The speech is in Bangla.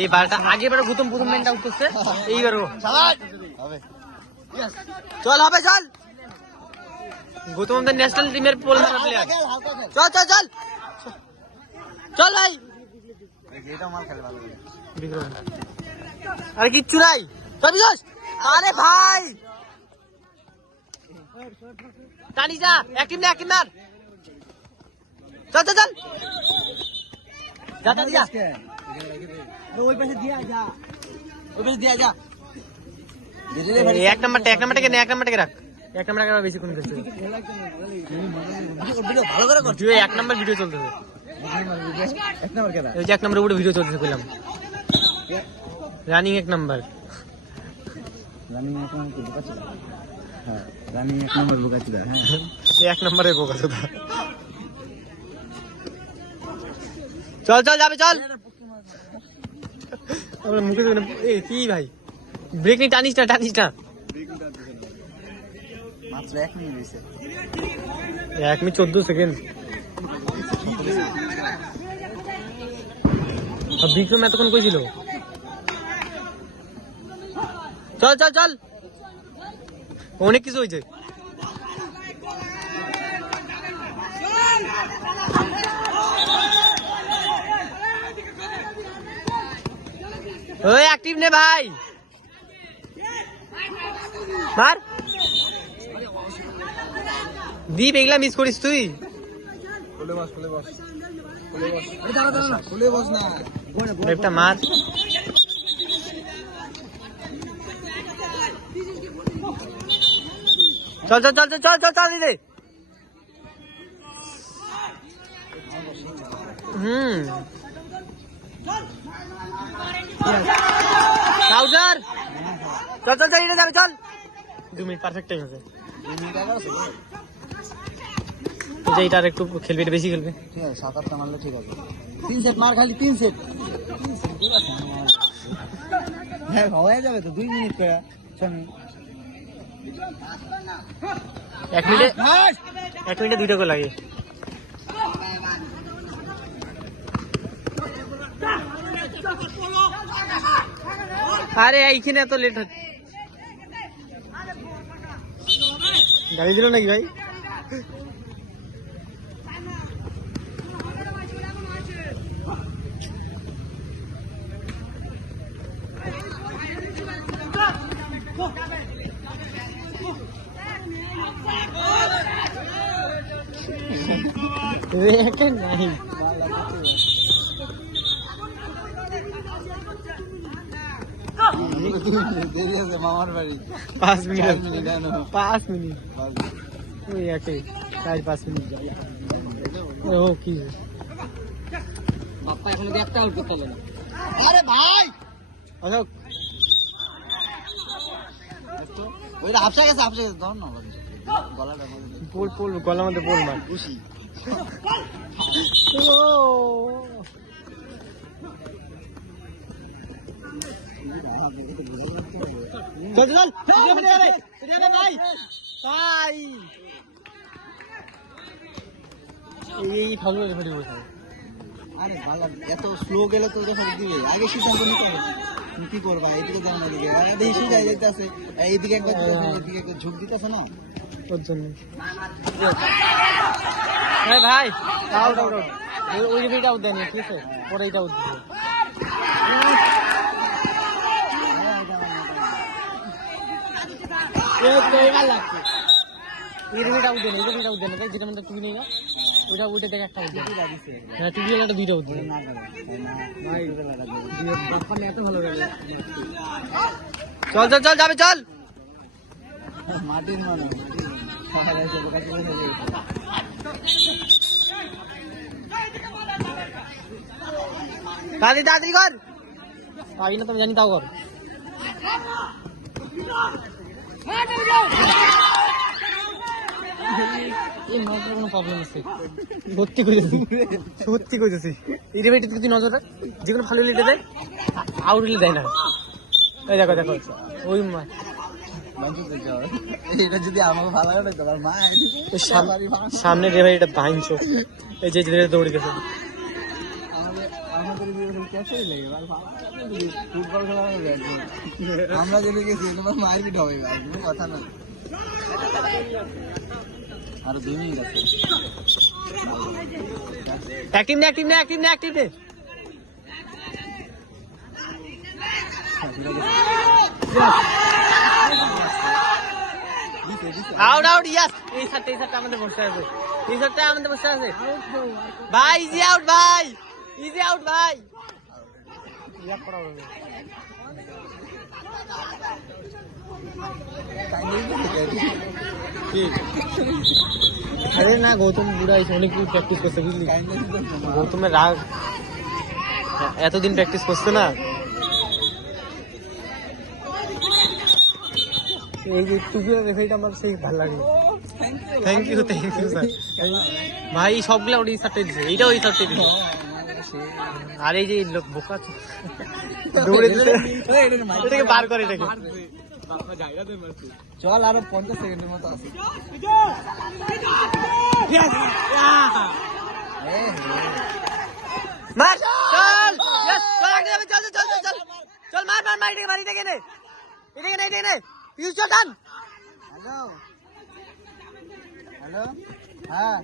এই বারটা আগে বারে প্রথম ম্যানটা আউট করছে, এইবারও হবে। চল হবে চল। গৌতম আমাদের ন্যাশনাল টিমের পোল মারা প্লেয়ার। চল চল চল চল ভাই। এটা মাল খেলে ভালো করে। বিক্রম আরে কিচ্ছু নাই, চল বিকাশ। আরে ভাই টানি যা, এক টিম না এক টিম মার। চল চল চল যা যা যা, ওই পাশে দিয়া যা, ওই পাশে দিয়া যা। এক নাম্বার থেকে নে, এক নাম্বার থেকে রাখ, এক নাম্বার থেকে বেশি কোন করছে। ভালো করে করছি, এক নাম্বার ভিডিও চলতেছে। এক নাম্বার খেলা। ওই যে এক নাম্বারের উপরে ভিডিও চলতেছে কইলাম, রানিং এক নাম্বার। রানিং এক নাম্বার কি বুকাচ্ছি? হ্যাঁ রানিং এক নাম্বার বুকাচ্ছি। হ্যাঁ এক নাম্বারে বোকা সুদা। চল চল যাবে চল। আমরা মুখে এই কি ভাই ব্রেক নি, টানিস না টানিস না। মাত্র 1 মিনিট হইছে। 1 মিনিট 14 সেকেন্ড। বিক্রম এতক্ষণ কই ছিল? চল চল চল, অনেক কিছু হয়েছে। ওই অ্যাক্টিভ নে ভাই, মার। দীপ এগুলা মিস করিস তুই। ফুলে বস ফুলে বস ফুলে বস। আরে দাঁড়া দাঁড়া না, ফুলে বস না। একটা মার। চল চল চল চল চল চল দিদি। ট্রাউজার চল চল চল যাবে চল। 2 মিনিট পারফেক্ট টাইম আছে। 2 মিনিট আগে আছে। এইটা আর একটু খেলবে, এটা বেশি খেলবে। ঠিক আছে 7-8টা মারলে ঠিক আছে। 3 সেট মার, খালি 3 সেট। হ্যাঁ হয়ে যাবে তো 2 মিনিট করে। চল 1 মিনিটে 2টা করে লাগে। আরে এইখানে এত লেট হচ্ছে, গাড়ি দিল নাকি ভাই? नहीं মামার বাড়ি 5 মিনিট 5 মিনিট ওই একই 4-5 মিনিট ও কি বাপ্পা এখন একটা আউট করতে হবে না। আরে ভাই আচ্ছা ওইটা আপসা গেছে ধর না গলাটা পোল গলার মধ্যে পোল মার খুশি। চল চল ভাই ভাই এই ফাউল করে ফেলে বসে। আরে বাবা এত স্লো গেলে তো ওরা দিবে, আগে সিদ্ধান্ত নিতে হবে তুমি কি করবা। এইদিকে যাও না, দিকে বাংলাদেশ শিখাই যাইতেছে, এইদিকে একবার এইদিকে একবার ঝুঁক দিতেছে না ওর জন্য। হ্যাঁ ভাই আউট আউট আউট, ওই যে এটা আউট দেয়নি, ঠিক আছে পরে এটা আউট দিবে। যেটা মানে তুমি নেই না ওইটা দেখে একটা হ্যাঁ তুমি একটা 2টা উঠবে। এত ভালো চল চল চল যাবে চল। মাটির মানুষ তাড়াতাড়ি কর, আগে না তুমি জানি তাও কর। কোনো প্রবলেম আছে সত্যি কইতেছি ইরিভেটিভ তুই নজর রাখ, যেগুলো ভালো লিটে দেয় আউট হলে দেয় না। এই দেখো ওই এটা যদি আমাকে ভালো লাগে তোমার মা সামনে রে ভাই এটা ভাঙছো এই যে দৌড়ে গেছে ফুটবল খেলা আমরা যদি গেছি তোমার মায়ের পিঠ হবে কোনো কথা না আর 2 মিনিট আছে অ্যাক্টিভ নে আউট ইয়াস এই সারটা আমাদের বসে আছে ভাই ইজি আউট ভাই আরে না গৌতম বুড়া এসে অনেক প্র্যাকটিস করছে বুঝলি গৌতমের রাগ এতদিন প্র্যাকটিস করছে না এই যে টুপির রেফারিটা আমার সেই ভালো লাগলো থ্যাংক ইউ স্যার ভাই সবগুলা ওই শার্টে দিছে এইটাও ওই শার্টে দিছে আর এই যে লোক বোকা দৌড়ে দিতে এটাকে বার করে এটাকে চল আরো 50 সেকেন্ডের মতো আছে মার চল চল মার এটাকে নে পিউষ চল ডান হ্যালো হ্যালো হ্যাঁ